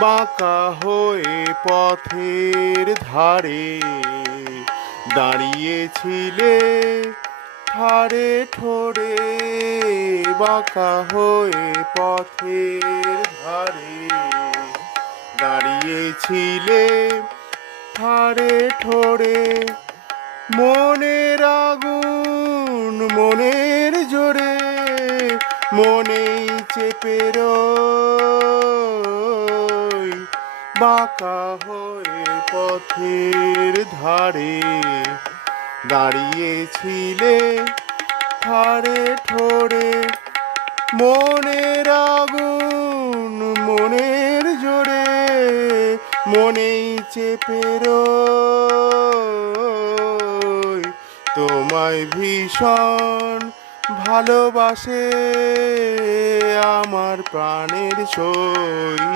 বাঁকা হয়ে পথের ধারে দাঁড়িয়েছিলে ঠাড়ে ঠোরে। বাঁকা হয়ে পথের ধারে দাঁড়িয়েছিলে ঠাড়ে ঠোরে। মনের আগুন মনের জোরে মনেই চেপে রই। বাঁকা হয়ে পথের ধারে দাঁড়িয়েছিলে ঠাড়ে ঠোরে। মনের আগুন মনের জোরে মনেই চেপে রই। তোমায় ভীষণ ভালোবাসে আমার প্রাণের সই।